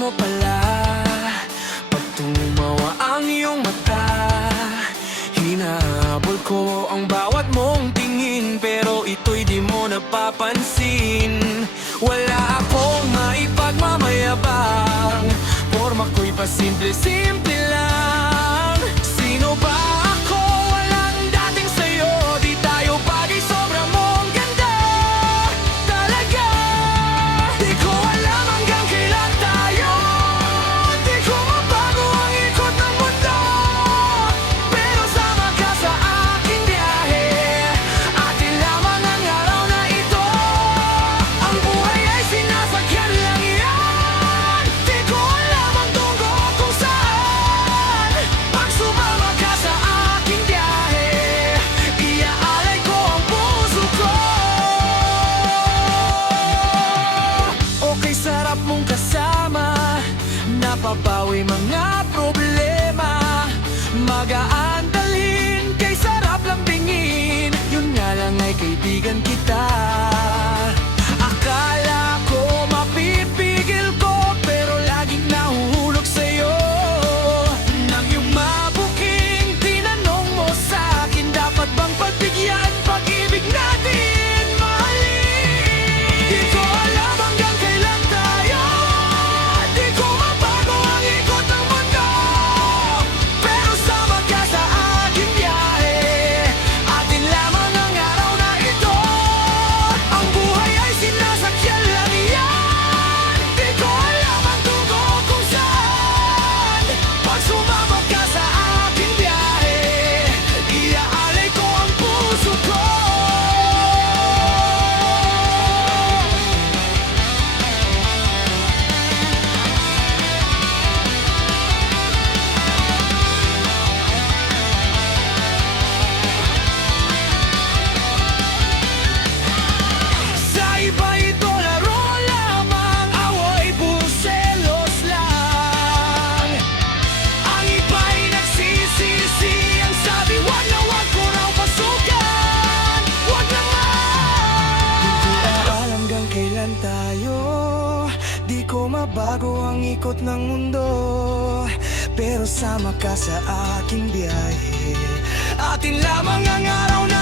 mo pala pag tumawa ang iyong mata. Hinahabol ko ang bawat mong tingin, pero ito'y di mo napapansin. Wala akong maipagmamayabang, forma ko'y pasimple-simple lang. Sino ba ako? Walang dating sa'yo. Di tayo bagay, sobra mong ganda talaga. Di ko alam hanggang kailan tayo. Di ko mabago ang ikot ng mundo, pero sama ka sa aking biyahe. Atin lamang ang araw na ito. Ang buhay ay sinasakyan lang yan. Di ko alam ang tungo kung saan. Pag sumama ka sa aking biyahe, iaalay ko ang puso ko. Okay, sarap mong kasama, napapawi mga problema. Magaan dalhin, kay sarap lambingin. Yun nga lang ay kaibigan kita. Akala ko mapipigil ko, pero laging nahuhulog sa'yo. Nang iyong mabuking tinanong mo sa'kin, dapat bang pagbigyan pag-ibig natin, mahalin? Di ko alam hanggang kailan tayo. Di ko mabago ang ikot ng mundo, pero sama ka sa aking biyahe. Atin lamang ang araw na ito. Ang buhay ay sinasakyan lang yan. Di ko alam ang tungo kung saan. Pag sumama ka sa aking biyahe, iaalay ko ang puso ko. Sa iba ito laro lamang, away puro selos lang. Ang iba'y nagsisisi, ang sabi wag na wag ko raw pasukan. Wag naman. Di ko alam hanggang kailan tayo. Di ko mabago ang ikot ng mundo, pero sama ka sa aking biyahe. Atin lamang ang araw na